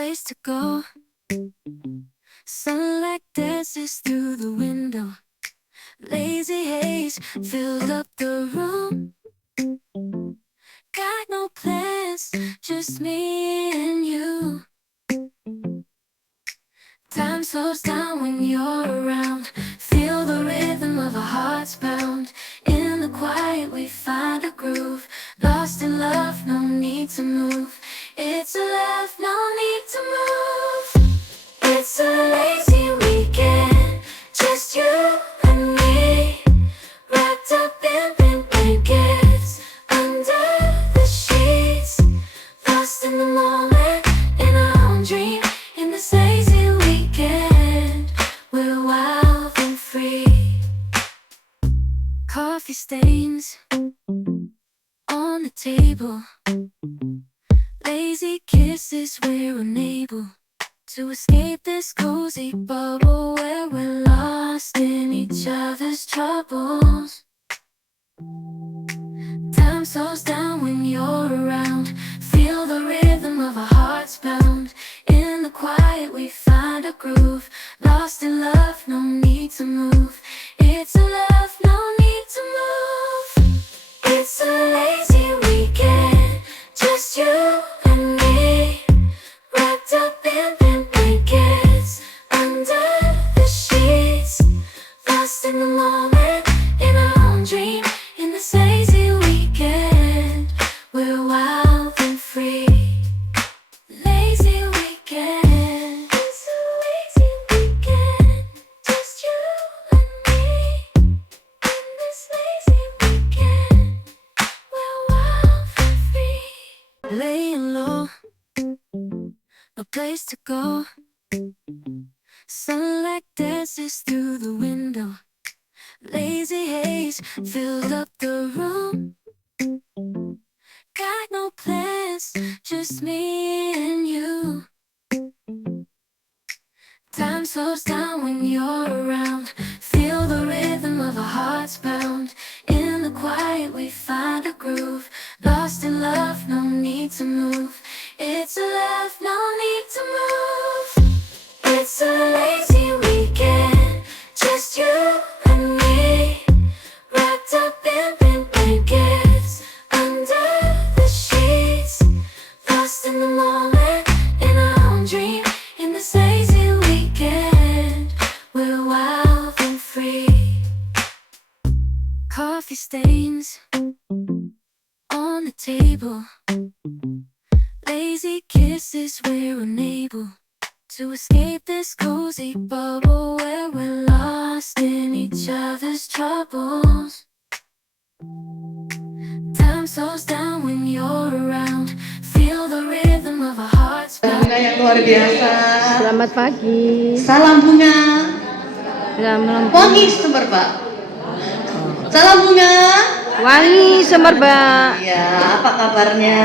place to go. Sunlight dances through the window. Lazy haze filled up the room. Got no plans, just me and you. Time slows down when you're around. Feel the rhythm of our hearts pound. In the quiet we find a groove. Lost in love, no need to move. It's a love, no need to move. It's a lazy weekend, just you and me. Wrapped up in pink blankets, under the sheets. Lost in the moment, in our own dream. In this lazy weekend, we're wild and free. Coffee stains on the table. Lazy kisses, we're unable to escape this cozy bubble where we're lost in each other's troubles. Time slows down when you're around. Feel the rhythm of our hearts pound. In the quiet we find a groove. Lost in love, no need to move. It's a love, no need to move. It's a lazy weekend, just you and me. Wrapped up in pink blankets, under the sheets. Lost in the moment, in our own dream. In this lazy weekend, we're wild and free. Lazy weekend, it's a lazy weekend, just you and me. In this lazy weekend, we're wild and free. Laying low, no place to go. Sunlight dances through the window. Lazy haze filled up the room. Got no plans, just me and you. Time slows down when you're around. Feel the rhythm of our hearts pound. In the quiet we find a groove. Lost in love, no need to move. It's a love, no need to move. It's a lazy weekend, just you and me. Wrapped up in pink blankets, under the sheets. Lost in the moment, in our own dream. In this lazy weekend, we're wild and free. Coffee stains on the table. Lazy kisses, we're unable to escape this cozy bubble where we're lost in each other's troubles. Time slows down when you're around. Feel the rhythm of our hearts pound. Bunga yang luar biasa. Selamat pagi. Salam bunga. Selamat Wangi semerbak. Salam bunga. wangi semerbak. Ya, apa kabarnya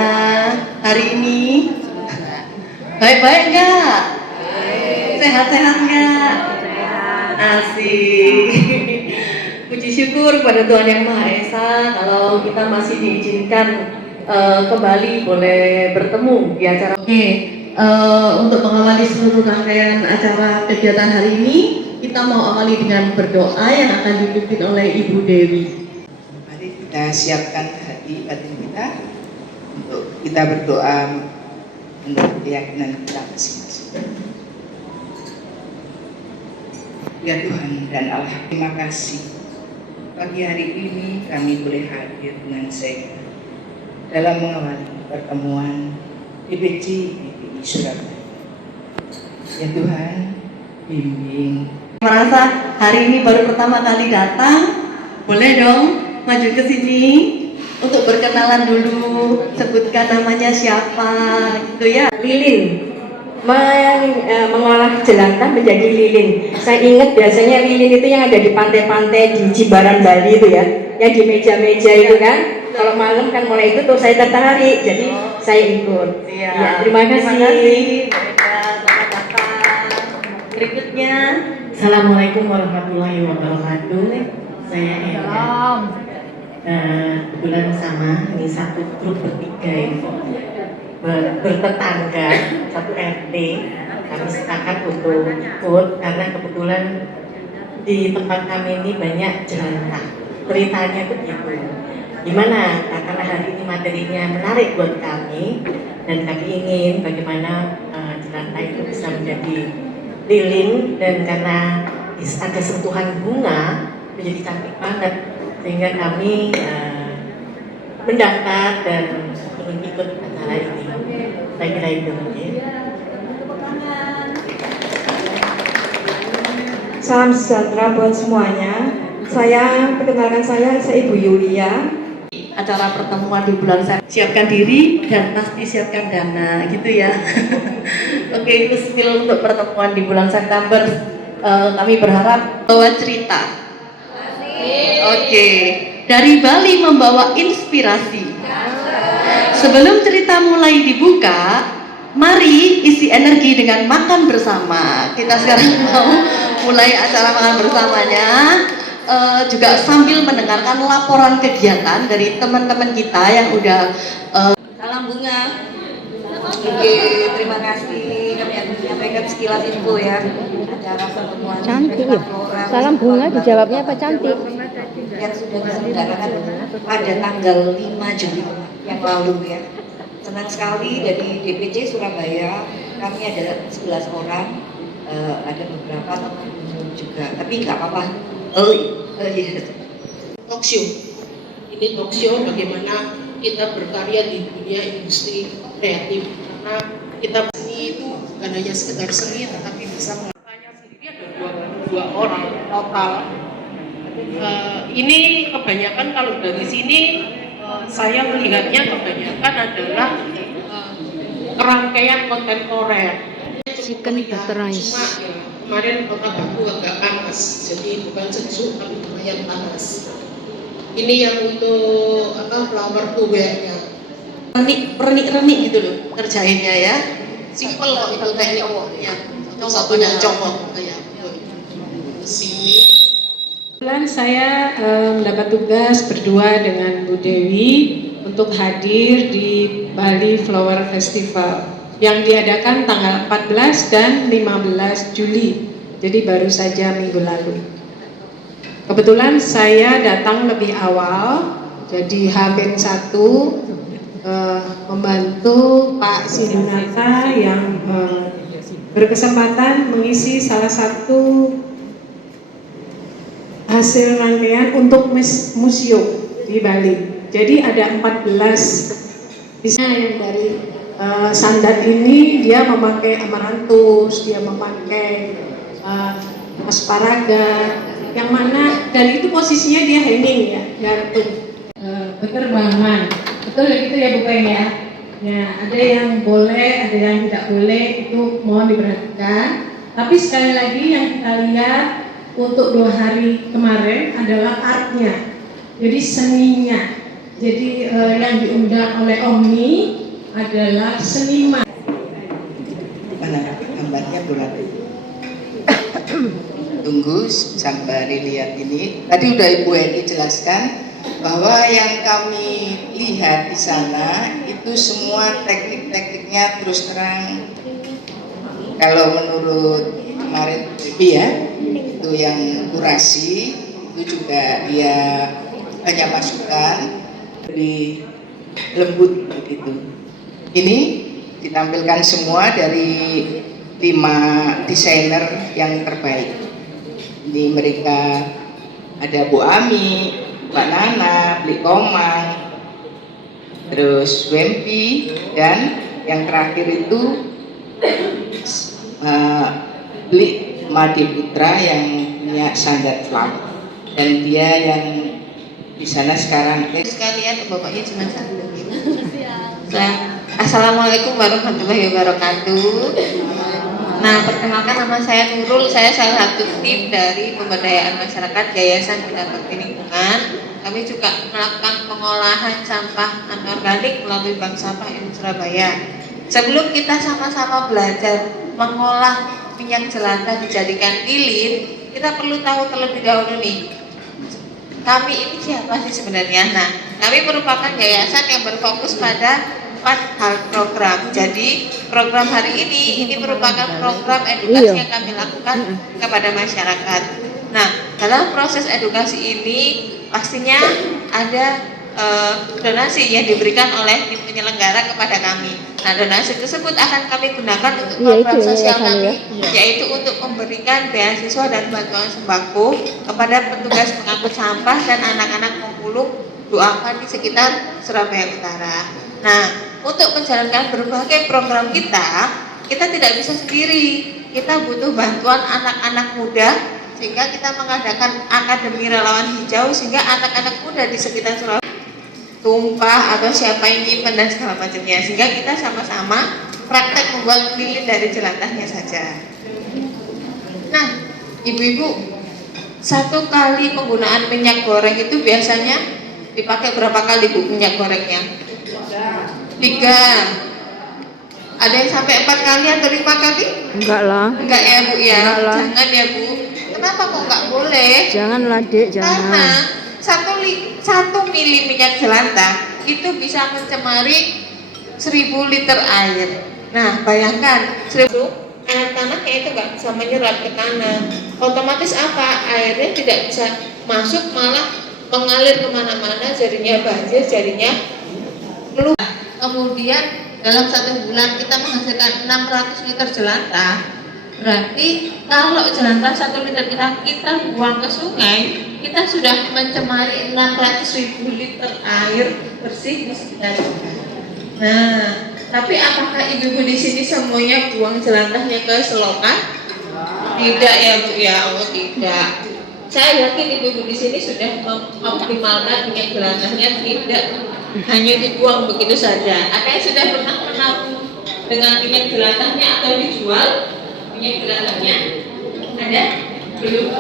hari ini? Baik-baik nggak? Sehat-sehat nggak? Asik. Puji syukur pada Tuhan Yang Maha Esa kalau kita masih diizinkan kembali boleh bertemu di acara. Untuk mengawali seluruh rangkaian acara kegiatan hari ini, kita mau awali dengan berdoa yang akan dipimpin oleh Ibu Dewi. Mari kita siapkan hati batin kita untuk kita berdoa menurut keyakinan kita masing-masing. Ya Tuhan dan Allah, terima kasih pagi hari ini kami boleh hadir dengan sehat dalam mengawali pertemuan DPC DPI Surabaya. Ya Tuhan, bimbing. Merasa hari ini baru pertama kali datang, boleh dong maju ke sini untuk berkenalan dulu, sebutkan namanya siapa gitu ya. Lilin, mengolah jelantah menjadi lilin. Saya ingat biasanya lilin itu yang ada di pantai-pantai di Jimbaran Bali itu ya, yang di meja-meja itu kan. Kalau malam kan mulai itu tuh saya tertarik, jadi saya ikut. Ya, terima kasih. Selamat datang. Berikutnya, Assalamualaikum warahmatullahi wabarakatuh. Saya Enda. Kebetulan sama, ini satu grup bertiga ini. bertetangga satu RT, kami sepakat untuk ikut karena kebetulan di tempat kami ini banyak jelantah. Ceritanya begitu. Gimana? Karena hari ini materinya menarik buat kami dan kami ingin bagaimana jelantah itu bisa menjadi lilin, dan karena ada sentuhan bunga menjadi cantik banget, sehingga kami mendaftar dan ingin ikut acara ini. Saya kira itu. Salam sejahtera buat semuanya. Perkenalkan saya Ibu Yulia. Acara pertemuan di bulan September, siapkan diri dan pasti siapkan dana, gitu ya. Oke, itu spill untuk pertemuan di bulan September. Kami berharap bawa cerita. Oke, dari Bali membawa inspirasi. Sebelum cerita mulai dibuka, mari isi energi dengan makan bersama. Kita sekarang mau mulai acara makan bersamanya. Juga sambil mendengarkan laporan kegiatan dari teman-teman kita yang udah salam bunga. Oke, terima kasih. Kami akan menyampaikan sekilas info ya acara pertemuan Cantik ya. Salam bunga dijawabnya apa cantik? yang sudah diselenggarakan pada tanggal 5 Juli yang lalu ya. Senang sekali dari DPC Surabaya, kami ada 11 orang, ada beberapa teman juga, tapi nggak apa-apa. Iya. Talk show. Ini talk show bagaimana kita berkarya di dunia industri kreatif, karena kita seni itu bukan hanya sekedar seni tetapi bisa mengatanya sendiri. Ada 22 orang total. Ini kebanyakan kalau dari sini saya melihatnya kebanyakan adalah rangkaian kontemporer. Chicken butter rice. Cuma ya, kemarin otak aku agak panas, jadi bukan sejuk tapi lumayan panas. Ini yang untuk flower to wear-nya. Renik gitu loh kerjainnya ya. Simple kok itu tekniknya. Satunya copot kayak Sini. Kebetulan saya mendapat tugas berdua dengan Bu Dewi untuk hadir di Bali Flower Festival yang diadakan tanggal 14 dan 15 Juli, jadi baru saja minggu lalu. Kebetulan saya datang lebih awal, jadi H-1 membantu Pak Sidunata yang berkesempatan mengisi salah satu hasil rangkaian untuk museum di Bali. Jadi ada 14 bisnya yang dari Sandat ini dia memakai amarantus, dia memakai asparaga, yang mana dan itu posisinya dia hanging ya, gantung. Penerbangan, betul gitu ya Bu Peng ya. Ya, ada yang boleh, ada yang tidak boleh, itu mohon diperhatikan. Tapi sekali lagi yang kita lihat untuk 2 hari kemarin adalah artnya, jadi seninya. Jadi yang diundang oleh Omni adalah seniman. Mana gambarnya bulan? Tunggu sampai lihat ini. Tadi udah Ibu Eni jelaskan bahwa yang kami lihat di sana itu semua teknik-tekniknya terus terang. Kalau menurut kemarin ya, itu yang kurasi itu juga dia banyak masukan, lebih lembut begitu. Ini ditampilkan semua dari 5 desainer yang terbaik. Ini mereka ada Bu Ami, Mbak Nana, Bli Komang, terus Wempi, dan yang terakhir itu Bli Madi Putra yang punya Sandat Flower, dan dia yang di sana sekarang. Sekalian bapaknya cuma satu. Assalamualaikum warahmatullahi wabarakatuh. Nah, perkenalkan nama saya Nurul. Saya salah satu tim dari pemberdayaan masyarakat Yayasan Bina Bakti Lingkungan. Kami juga melakukan pengolahan sampah anorganik melalui Bank Sampah Indonesia Surabaya. Sebelum kita sama-sama belajar mengolah minyak jelantah dijadikan lilin, kita perlu tahu terlebih dahulu nih, kami ini siapa sih sebenarnya? Nah, kami merupakan yayasan yang berfokus pada 4 hal program. Jadi program hari ini merupakan program edukasi yang kami lakukan kepada masyarakat. Nah, dalam proses edukasi ini pastinya ada donasi yang diberikan oleh tim penyelenggara kepada kami. Nah, donasi tersebut akan kami gunakan untuk program sosial kami, yaitu untuk memberikan beasiswa dan bantuan sembako kepada petugas pengangkut sampah dan anak-anak pemulung duakan di sekitar Surabaya Utara. Nah, untuk menjalankan berbagai program kita tidak bisa sendiri. Kita butuh bantuan anak-anak muda, sehingga kita mengadakan Akademi Relawan Hijau, sehingga anak-anak muda di sekitar Surabaya tumpah atau siapa yang nyimpen dan segala macamnya, sehingga kita sama-sama praktek membuat lilin dari jelantahnya saja. Nah, ibu-ibu, satu kali penggunaan minyak goreng itu biasanya dipakai berapa kali Bu minyak gorengnya? 3. Ada yang sampai 4 kali atau 5 kali? Enggak lah. Enggak ya Bu ya? Enggak lah. Jangan ya Bu. Kenapa kok enggak boleh? Janganlah Dek, Karena jangan. 1 mili minyak jelantah itu bisa mencemari 1000 liter air. Nah, bayangkan 1000 air tanahnya itu nggak bisa menyerap ke tanah. Otomatis apa? Airnya tidak bisa masuk, malah mengalir kemana-mana, jadinya banjir, jadinya meluap. Kemudian dalam 1 bulan kita menghasilkan 600 liter jelantah. Berarti kalau jelantah 1 liter kita buang ke sungai, kita sudah mencemari 600.000 liter air bersih di sekitar kita. Nah, tapi apakah ibu-ibu di sini semuanya buang jelantahnya ke selokan? Tidak ya Bu ya, Allah tidak. Saya yakin ibu-ibu di sini sudah mengoptimalkan minyak jelantahnya, tidak hanya dibuang begitu saja. Ada yang sudah pernah menabung dengan minyak jelantahnya atau dijual minyak jelantahnya? Ada? Belum?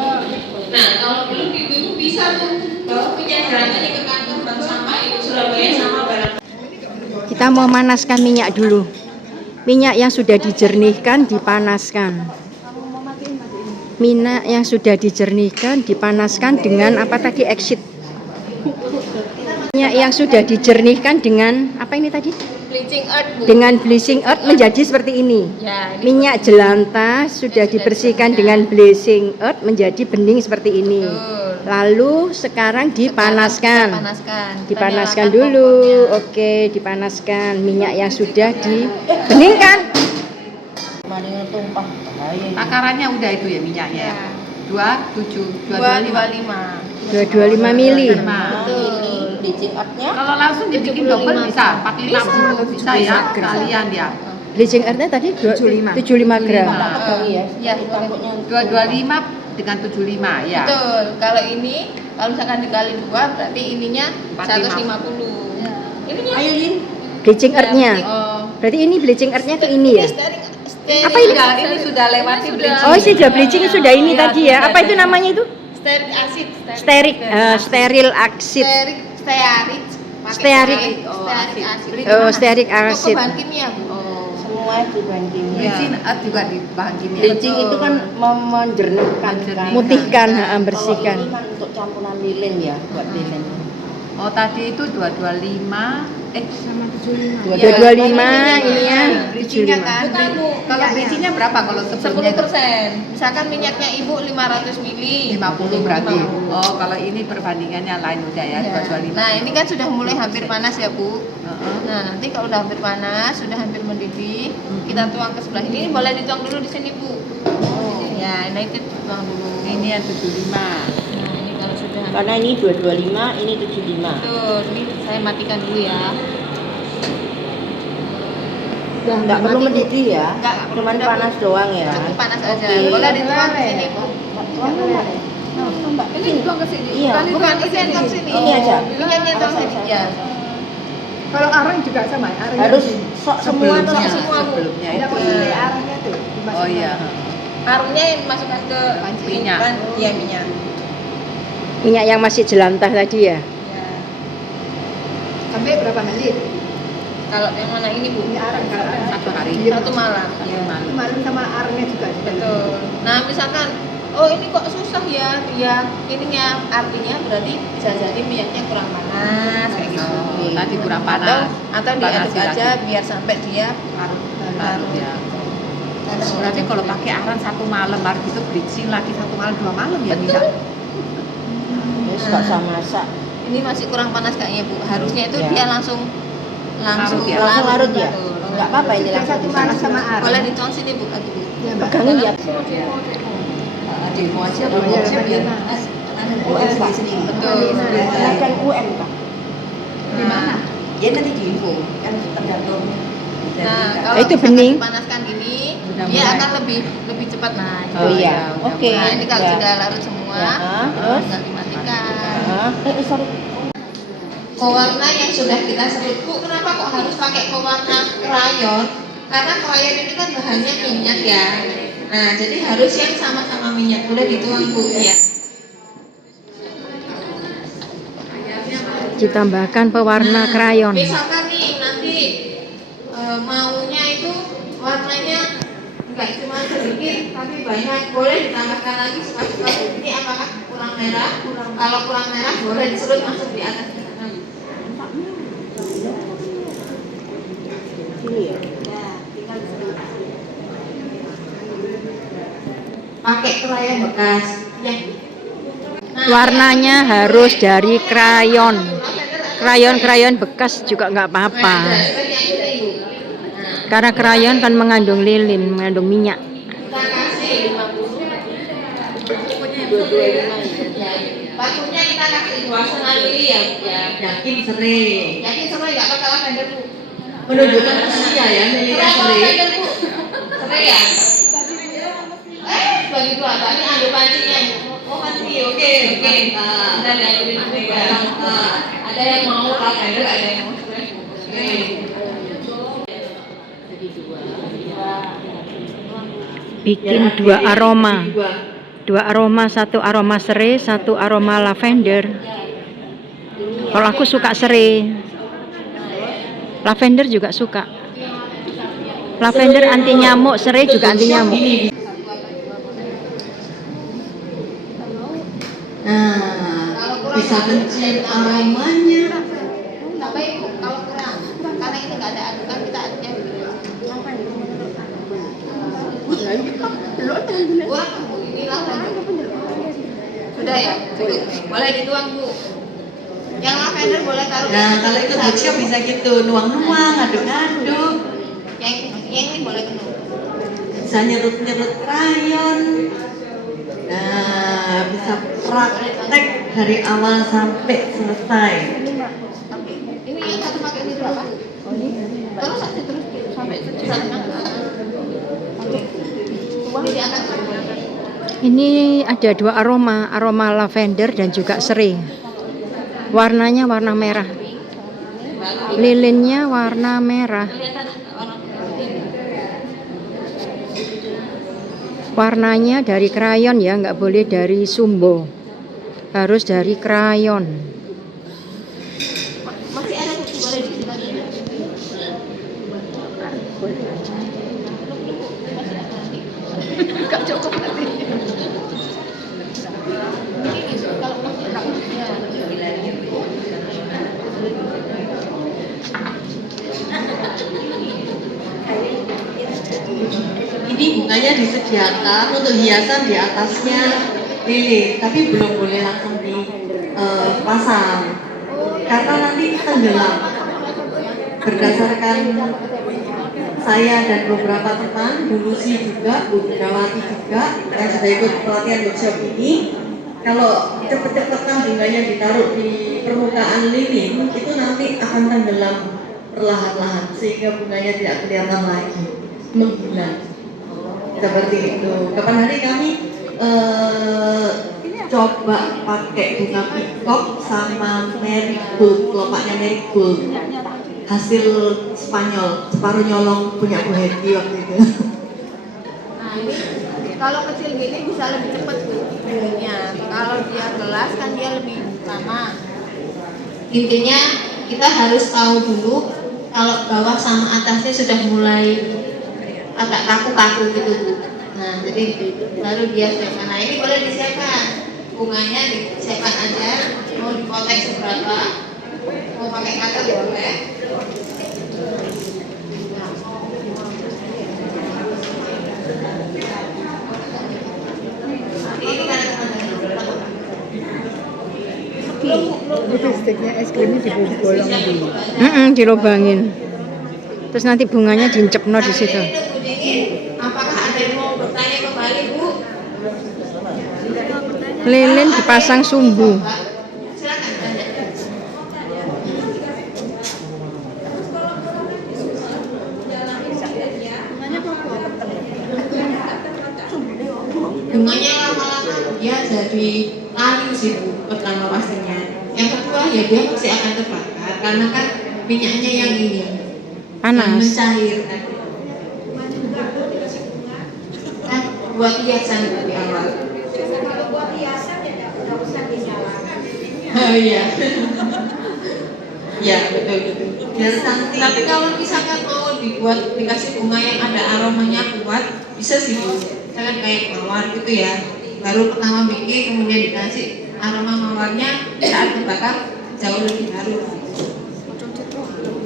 Nah, kalau belum ibu bisa tuh bawa minyak jelantahnya ke kantor bank sampah Ibu Surabaya sama barang. Kita memanaskan minyak dulu. Minyak yang sudah dijernihkan dipanaskan. Minyak yang sudah dijernihkan dipanaskan dengan apa tadi? Exit. Minyak yang sudah dijernihkan dengan apa ini tadi? Bleaching earth Bu. Dengan bleaching earth menjadi seperti ini. Ya, ini Minyak jelantah sudah dibersihkan dengan bleaching earth menjadi bening seperti ini. Lalu sekarang dipanaskan. Dipanaskan dulu. Oke, dipanaskan minyak yang sudah dibeningkan. Takarannya udah itu ya minyaknya. 225 mili. Kalau langsung dibikin double bisa 450 bisa ya sekalian ya. Bleaching earth-nya tadi 75 gram. ya 225 dengan 75 ya. betul. Kalau misalkan dikali 2 berarti ininya 150. Ininya Bleaching earth-nya. Berarti ini bleaching earth-nya ke ini ya? Apa ini? Ini sudah lewati bleaching. Oh, sudah bleaching sudah ini tadi ya. Apa itu namanya itu? stearik acid. Steril acid. Stearik acid. Oh, stearik acid. Itu bahan kimia Bu. Semua itu bahan kimia. Bleaching juga di bahan kimia. Bleaching itu kan menjernihkan, Mutihkan, bersihkan. Kalau ini kan untuk campuran lilin ya, buat lilin. Oh tadi itu 225 sama 75. 225 ini ya. Bleachingnya kan. Bukan Bu. Kalau bleachingnya berapa kalau sebelumnya? 10%. Misalkan minyaknya Ibu 500 mili. 50 berarti. Oh, kalau ini perbandingannya lain udah ya, 225. Nah, ini kan sudah mulai hampir panas ya, Bu. Nah, nanti kalau udah hampir panas, sudah hampir mendidih, kita tuang ke sebelah ini. Boleh dituang dulu di sini, Bu. Ya, nah itu tuang dulu. Ini yang 75. Nah, ini kalau sudah Karena ini 225, ini 75. Betul. Ini saya matikan dulu ya. Enggak perlu mendidih ya. Enggak, Cuman panas doang ya. cukup panas aja. Oke. Boleh dituang ke sini, Bu. Ini dituang ke sini. Iya. Bukan ini yang tuang sini. Ini aja. Minyaknya tuang sini ya. Kalau arang juga sama, arang Harus sok semua atau sebelumnya, semua, Bu. sebelumnya itu. arangnya tuh. Oh iya. Arungnya yang dimasukkan ke Minyak. Iya, minyak. Minyak yang masih jelantah tadi ya. Ya. Sampai berapa menit? Kalau yang mana ini, Bu? Ini arang kalau arang. Satu hari. Satu malam. Satu malam. Malam sama arangnya juga. Betul. Nah, misalkan oh ini kok susah ya, ininya artinya berarti bisa jadi minyaknya kurang panas kayak gitu. Tadi kurang panas. Atau diaduk Panasi aja lagi. biar sampai dia Larut ya. Berarti kalau pakai aren 1 malam, harus itu bleaching lagi 1 malam 2 malam ya bisa. Wis gak usah masak. ini masih kurang panas kayaknya Bu. Harusnya itu Ya. dia langsung Larut ya? Langsung larut ya? betul. Enggak apa-apa ini langsung panas sama air. Boleh dituang sini Bu lagi Bu. Pegangin ya. Demo aja belum aja biar UN Pak. Betul. Kan UN Pak. di mana? Ya nanti diinfo kan tergantung. Nah, kalau Itu misalkan bening. dipanaskan gini, Udah dia mulai. akan lebih cepat naik. Oh iya. Oke. Nah, ini kalau Ya. sudah larut semua, Ya, terus? tinggal dimatikan. Sorry. Pewarna yang sudah kita sebut, Bu, kenapa kok harus pakai pewarna krayon? Karena krayon ini kan bahannya minyak ya. Nah, jadi harus yang sama-sama minyak. Boleh dituang Bu ya. Ditambahkan pewarna krayon. Misalkan nih nanti maunya itu warnanya enggak cuma sedikit tapi banyak, boleh ditambahkan lagi suka-suka. Ini apakah kurang merah? Kalau kurang merah boleh diserut masuk di atas. Pakai krayon bekas yang Warnanya harus dari krayon. Krayon-krayon bekas juga nggak apa-apa. Karena krayon kan mengandung lilin, mengandung minyak. Batunya kita kasih 2,5 mili ya, Bu, ya. Yakin sering. Yakin serai nggak bakal lavender Bu. Menunjukkan usia ya, militer Serai sering. lavender Bu. Serai ya. Bagi dua, ini ambil pancinya Bu. Oh panci, oke. Ada yang lebih ada yang mau lavender, ada yang mau serai. Oke. Bikin 2 aroma. 2 aroma, 1 aroma serai, 1 aroma lavender. Kalau aku suka serai. Lavender juga suka. Lavender anti nyamuk, serai juga anti nyamuk. Nah, bisa mencium aromanya. Tapi kalau kurang, karena ini nggak ada adukan, kita aduknya begini. Kurang, Bu, ini lavender. Sudah ya? Cukup. Boleh dituang Bu. Yang lavender boleh taruh. Nah, kalau itu workshop bisa gitu, nuang-nuang, aduk-aduk. Yang ini boleh penuh. Bisa nyerut-nyerut krayon. Nah, bisa praktek dari awal sampai selesai. Ini yang satu pakai ini berapa? Terus sampai selesai. Ini di atas. Ini ada 2 aroma, aroma lavender dan juga serai. Warnanya warna merah. Lilinnya warna merah. Warnanya dari krayon ya, nggak boleh dari sumbo. Harus dari krayon. Masih ada kuku boleh dikasih. Enggak cukup nanti. Kalau masih Ini bunganya disediakan untuk hiasan di atasnya lilin, tapi belum boleh langsung dipasang karena nanti tenggelam. Berdasarkan saya dan beberapa teman, Bu Lucy juga, Bu Indrawati juga yang sudah ikut pelatihan workshop ini, kalau cepet-cepetan bunganya ditaruh di permukaan lilin, itu nanti akan tenggelam perlahan-lahan sehingga bunganya tidak kelihatan lagi, menghilang. Seperti itu. Kapan hari kami coba pakai bunga peacock sama marigold, kelopaknya marigold. Hasil Spanyol, separuh nyolong punya Bu Hedi waktu itu. Nah ini kalau kecil gini bisa lebih cepat bunyinya. Kalau dia gelas kan dia lebih lama. Intinya kita harus tahu dulu kalau bawah sama atasnya sudah mulai agak kaku-kaku gitu Bu. Nah jadi baru dia siapkan. Nah ini boleh disiapkan. Bunganya disiapkan aja. Mau dipotek seberapa? Mau pakai pakai kata boleh. Ini kan Itu stiknya es krimnya dibolong dulu. Dilobangin. Terus nanti bunganya diincepno di situ. apakah ada yang mau bertanya kembali, Bu? Lilin dipasang sumbu. Silakan tanya. Bunganya lama-lama dia jadi layu sih, Bu, pertama pastinya. Yang kedua ya dia pasti akan terbakar karena kan minyaknya yang ini yang Panas. mencair tadi. Kan buat hiasan di awal. Kalau buat hiasan ya nggak usah dinyalakan. Oh iya. Ya betul betul. Biar cantik. Tapi kalau misalkan mau dibuat dikasih bunga yang ada aromanya kuat, bisa sih Bu. Misalkan kayak mawar gitu ya. Baru pertama bikin kemudian dikasih aroma mawarnya saat dibakar jauh lebih harum.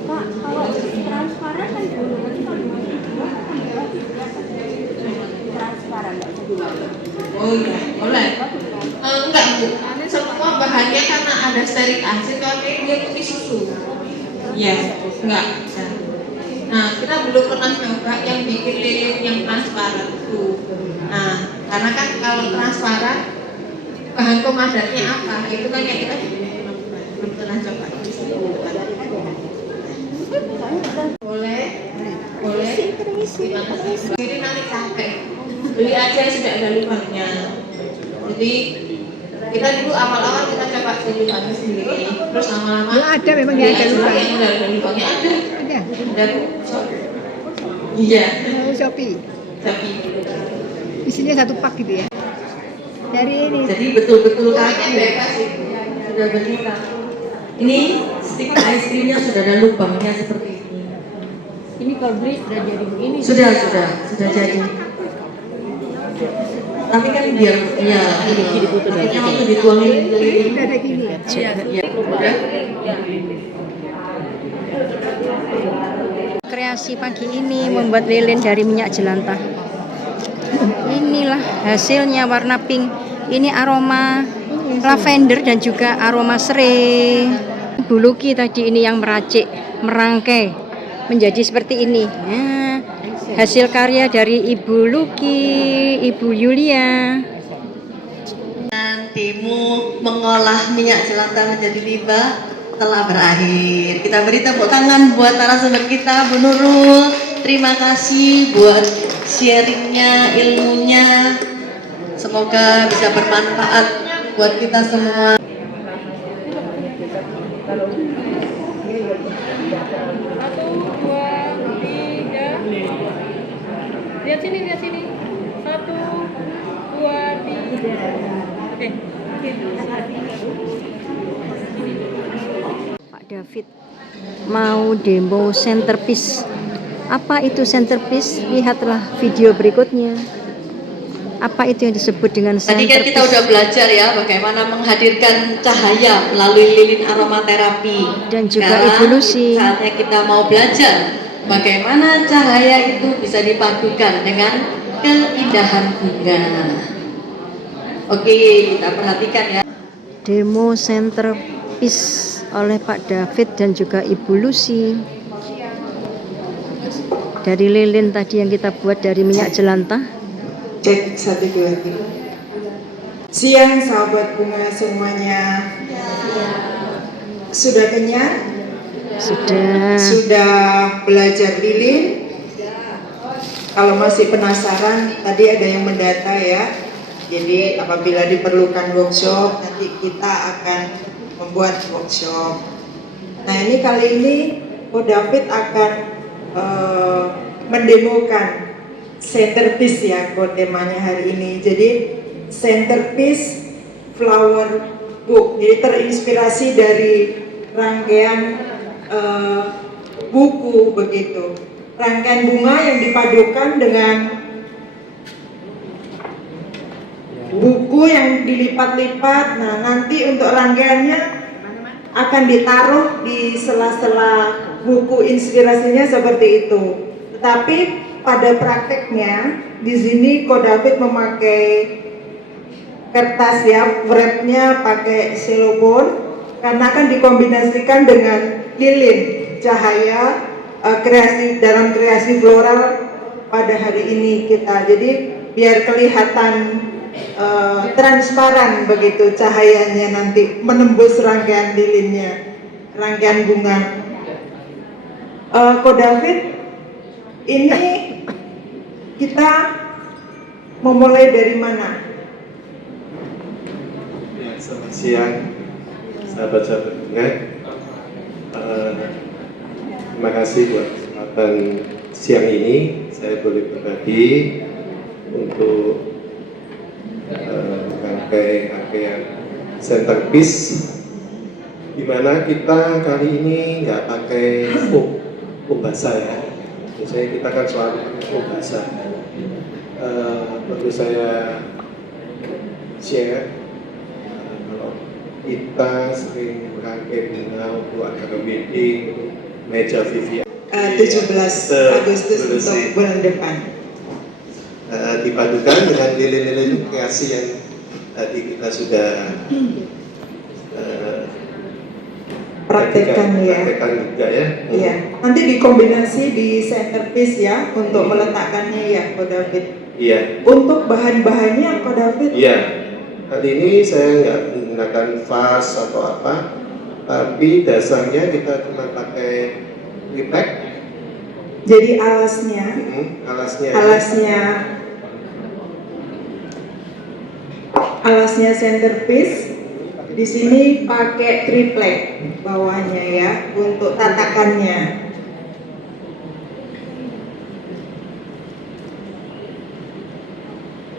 Pak, kalau transparan kan dulu nanti kalau dibuat transparan nggak jadi lagi. Oh iya, boleh. Enggak Bu, semua bahannya karena ada sterik acid, kalau dia putih susu. Iya, enggak bisa. Nah, kita belum pernah coba yang bikin lilin yang transparan itu. Nah, karena kan kalau transparan bahan komandannya apa? Itu kan yang kita belum pernah coba. Boleh, boleh. Gimana sih? Jadi nanti capek. Beli aja sudah ada lubangnya. Jadi kita dulu awal-awal kita coba lubangnya sendiri, terus lama-lama Ada memang yang ada lubang. yang ada lubangnya ada. Ada. Ada. Iya. Oh, Shopee. Tapi Isinya satu pak gitu ya. Dari ini. Jadi betul-betul lubangnya bebas sih. sudah berlubang. Ini stik es krimnya sudah ada lubangnya seperti ini. Ini kalau beli sudah jadi begini. Sudah jadi. Tapi kan biar ya ini takutnya waktu dituangin lilin Udah ada gini. ya udah. Kreasi pagi ini membuat lilin dari minyak jelantah. Inilah hasilnya warna pink. Ini aroma lavender dan juga aroma serai. Ibu Luki tadi ini yang meracik, merangkai menjadi seperti ini. Nah, hasil karya dari Ibu Luki, Ibu Yulia. Demo mengolah minyak jelantah menjadi limbah telah berakhir. Kita beri tepuk tangan buat narasumber kita, Bu Nurul. Terima kasih buat sharingnya, ilmunya. Semoga bisa bermanfaat buat kita semua. Lihat sini. 1, 2, 3. Pak David mau demo centerpiece. Apa itu centerpiece? Lihatlah video berikutnya. Apa itu yang disebut dengan Tadi centerpiece? kan kita udah belajar ya bagaimana menghadirkan cahaya melalui lilin aromaterapi. Dan juga Sekarang evolusi. Saatnya kita mau belajar bagaimana cahaya itu bisa dipadukan dengan keindahan bunga. Oke, kita perhatikan ya. Demo centerpiece oleh Pak David dan juga Ibu Lucy. Dari lilin tadi yang kita buat dari minyak jelantah. Cek 1, 2, 3. Siang sahabat bunga semuanya. Sudah kenyang? Sudah belajar lilin? Kalau masih penasaran, tadi ada yang mendata ya. Jadi apabila diperlukan workshop, nanti kita akan membuat workshop. Nah ini kali ini Ko David akan mendemokan centerpiece ya, kode temanya hari ini. Jadi centerpiece flower book. Jadi terinspirasi dari rangkaian buku begitu. Rangkaian bunga yang dipadukan dengan buku yang dilipat-lipat. Nah nanti untuk rangkaiannya akan ditaruh di sela-sela buku inspirasinya seperti itu. Tetapi pada prakteknya di sini Ko David memakai kertas ya, wrapnya pakai cellophane karena akan dikombinasikan dengan lilin cahaya kreasi dalam kreasi floral pada hari ini kita. Jadi biar kelihatan transparan begitu cahayanya nanti menembus rangkaian lilinnya, rangkaian bunga. Ko David, ini kita memulai dari mana? Ya, selamat siang, sahabat-sahabat bunga. Terima kasih buat kesempatan siang ini saya boleh berbagi untuk rangkaian centerpiece, di mana kita kali ini nggak pakai foam basah ya. Biasanya kita kan selalu pakai foam basah. Perlu saya share kalau kita sering merangkai bunga untuk acara wedding, meja Vivian 17 Agustus untuk bulan depan. Dipadukan dengan lilin-lilin kreasi yang tadi kita sudah praktekkan juga ya. Iya. Nanti dikombinasi di centerpiece ya untuk meletakkannya ya, Ko David. Iya. Untuk bahan-bahannya, Ko David. Iya. Kali ini saya nggak menggunakan vas atau apa, tapi dasarnya kita cuma pakai lipac. Jadi alasnya. Alasnya centerpiece. Di sini pakai triplek bawahnya ya untuk tatakannya.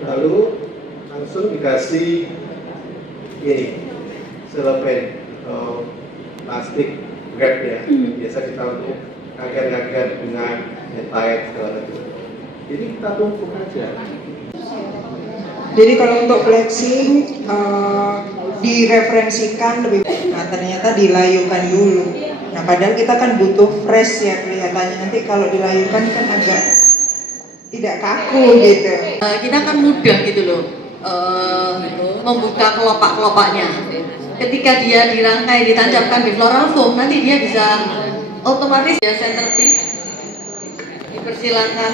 Lalu langsung dikasih ini cellophane atau plastik wrap ya. Biasa kita untuk rangkaian bunga netayat segala macam. Jadi kita tumpuk aja. Jadi kalau untuk flexing direferensikan lebih, nah ternyata dilayukan dulu. Nah padahal kita kan butuh fresh ya kelihatannya, nanti kalau dilayukan kan agak tidak kaku gitu. Kita kan mudah gitu loh membuka kelopak-kelopaknya. Ketika dia dirangkai, ditancapkan di floral foam, nanti dia bisa otomatis ya centerpiece. Dipersilakan.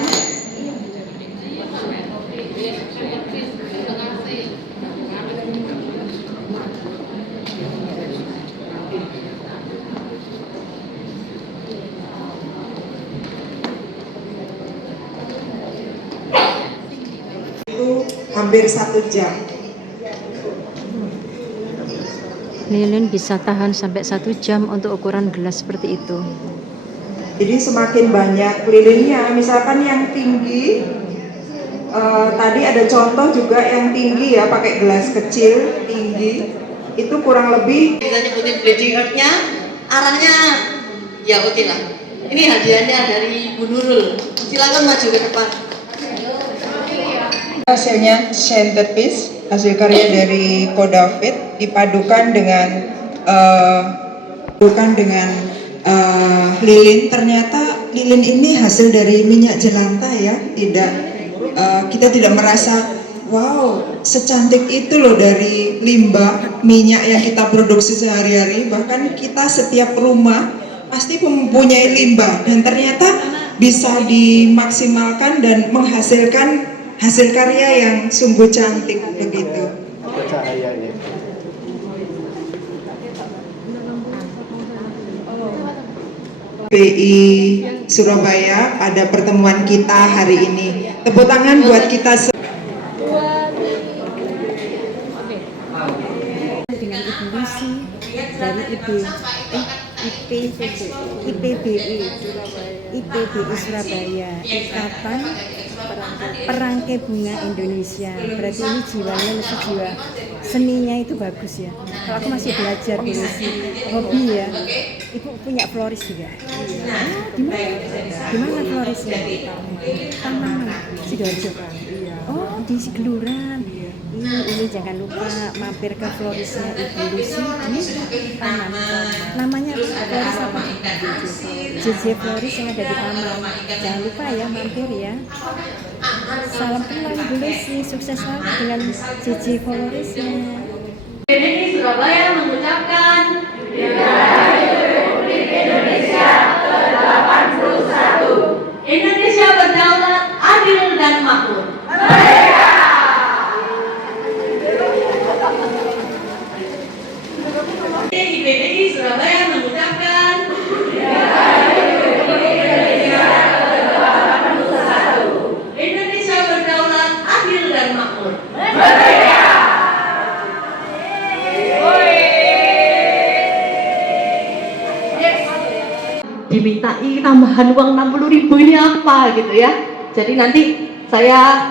Hampir 1 jam. Lilin bisa tahan sampai 1 jam untuk ukuran gelas seperti itu. Jadi semakin banyak lilinnya, misalkan yang tinggi, tadi ada contoh juga yang tinggi ya, pakai gelas kecil tinggi, itu kurang lebih. Bisa nyebutin bleeding earth-nya, arahnya ya oke lah. Ini hadiahnya dari Bu Nurul. Silakan maju ke depan. Hasilnya centerpiece, hasil karya dari Ko David dipadukan dengan lilin. Ternyata lilin ini hasil dari minyak jelantah ya, kita tidak merasa wow secantik itu loh dari limbah minyak yang kita produksi sehari-hari. Bahkan kita setiap rumah pasti mempunyai limbah, dan ternyata bisa dimaksimalkan dan menghasilkan hasil karya yang sungguh cantik begitu. Cahayanya. BI Surabaya pada pertemuan kita hari ini. Tepuk tangan buat kita. Dengan Ibu Lucy dari IPBI Surabaya, Ikatan Perangkai Bunga Indonesia. Berarti ini jiwanya masih jiwa seninya itu bagus ya. Kalau aku masih belajar Bu Lucy, hobi ya. Ibu punya floris juga. Di mana florisnya? Taman Sidoarjo. Oh, di Sigeluran. ini jangan lupa mampir ke florisnya Ibu Lucy di Taman. Namanya floris apa? JJ Floris yang ada di Taman. Jangan lupa ya mampir ya. Salam kenal Ibu Lucy, sukses selalu dengan JJ Florisnya. Ini Surabaya mengucapkan Indonesia berdaulat, adil dan makmur. IPDI Surabaya mengucapkan Indonesia berdaulat, adil dan makmur. Dimintai tambahan uang 60.000 ini apa gitu ya. Jadi nanti saya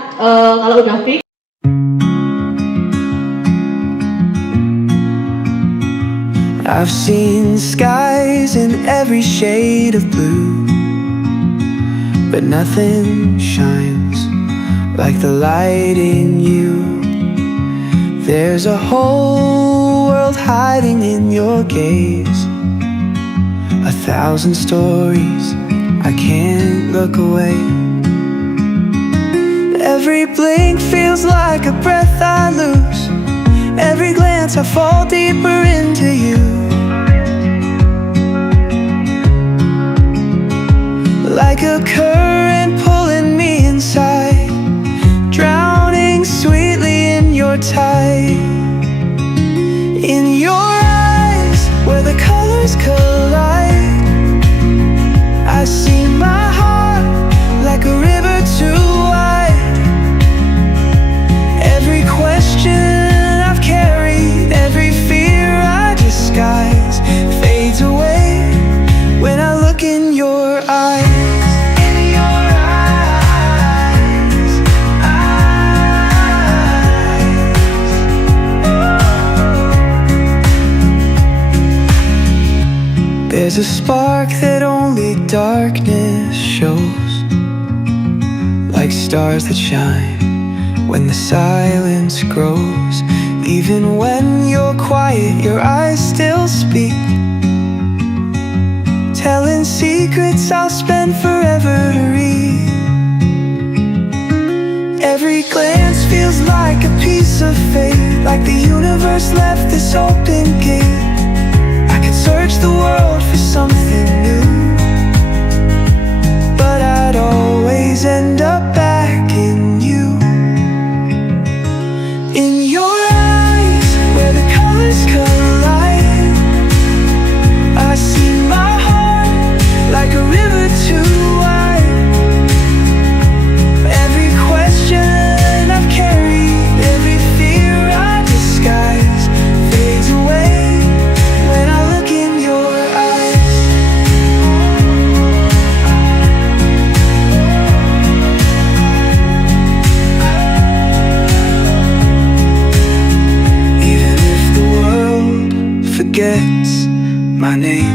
kalau udah fix I've seen skies in every shade of blue, but nothing shines like the light in you. There's a whole world hiding in your gaze, 1,000 stories, I can't look away. Every blink feels like a breath I lose, every glance I fall deeper into you. Like a current pulling me inside, drowning sweetly in your tide. In your eyes, where the colors collide, I see my heart like a river too wide. Every question I've carried, every fear I disguise, fades away when I look in your eyes. There's a spark that only darkness shows, like stars that shine when the silence grows. Even when you're quiet, your eyes still speak, telling secrets I'll spend forever to read. Every glance feels like a piece of fate, like the universe left this open gate. Search the world for something new, but I'd always end up back in you. In your eyes, where the colors collide, I see my heart like a river too wide. Every question I've carried, every fear I disguise, fades away when I look in your eyes. Even if the world forgets my name,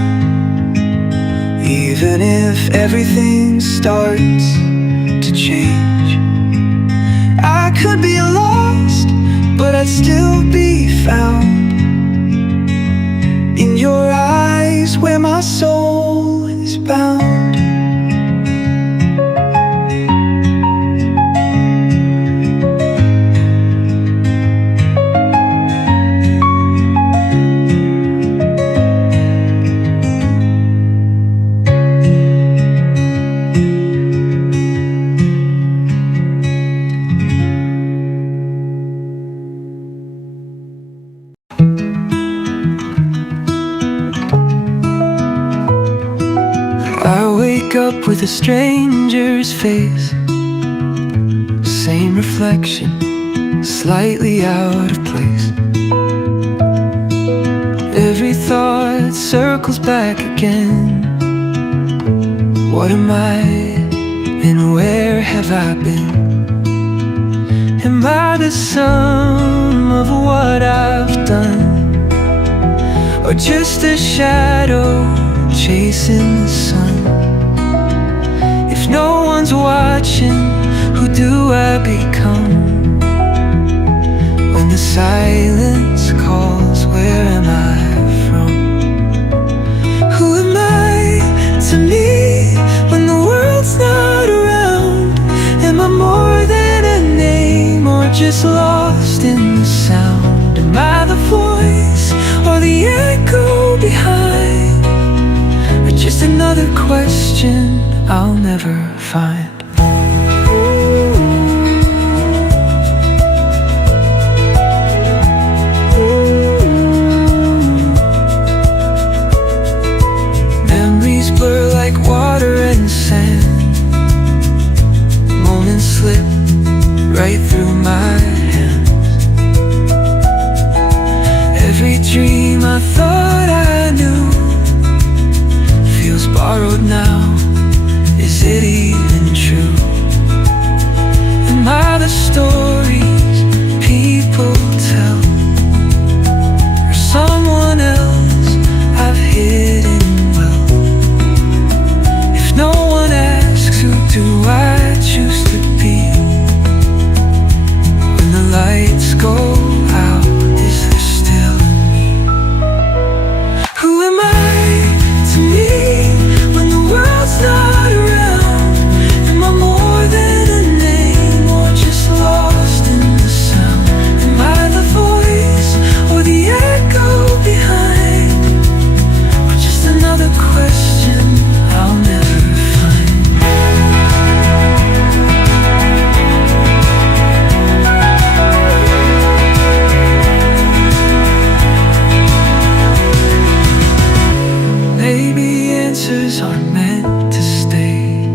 even if everything starts to change, I could be lost, but I'd still be found in your eyes where my soul is bound. Up with a stranger's face, same reflection, slightly out of place. Every thought circles back again. What am I, and where have I been? Am I the sum of what I've done, or just a shadow chasing the sun? If no one's watching, who do I become? silence calls, where am I from? Who am I to me when the world's not around? Am I more than a name, or just lost in the sound? Am I the voice or the echo behind, or just another question I'll never find? Memories blur like water and sand, moments slip right through my hands. Every dream I thought I knew feels borrowed now. Is it even true? Am I the stories people tell, or someone else I've hidden well? If no one asks, who do I choose to be? When the lights go out, is there still me? Who am I to me when the world's not around? Am I more than a name, or just lost in the sound? Am I the voice or the echo behind, or just another question I'll never find? Maybe answers aren't meant to stay.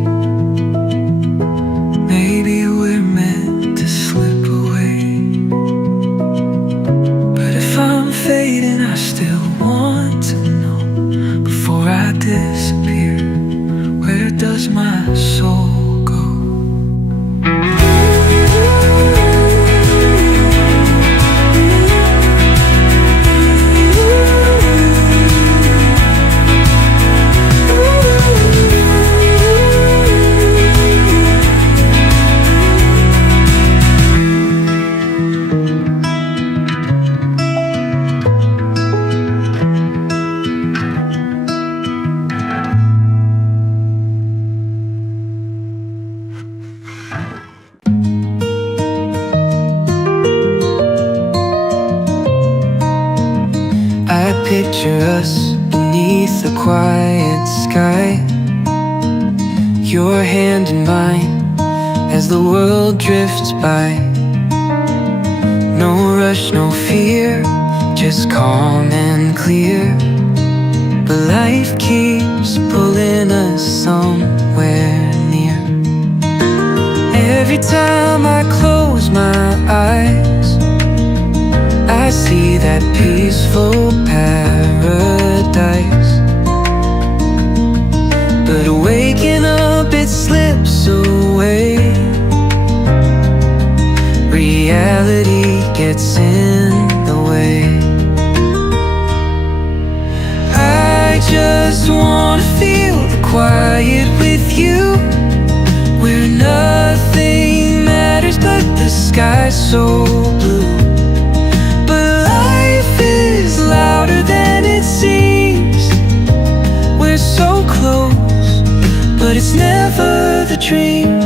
Maybe we're meant to slip away. But if I'm fading, I still want to know, before I disappear, where does my soul go? I picture us beneath the quiet sky, your hand in mine as the world drifts by. No rush, no fear, just calm and clear. But life keeps pulling us somewhere near. Every time I close my eyes, I see that peaceful paradise. But waking up, it slips away. Reality gets in the way. I just wanna feel the quiet with you, where nothing matters but the sky's so blue. Louder than it seems. We're so close, but it's never the dream.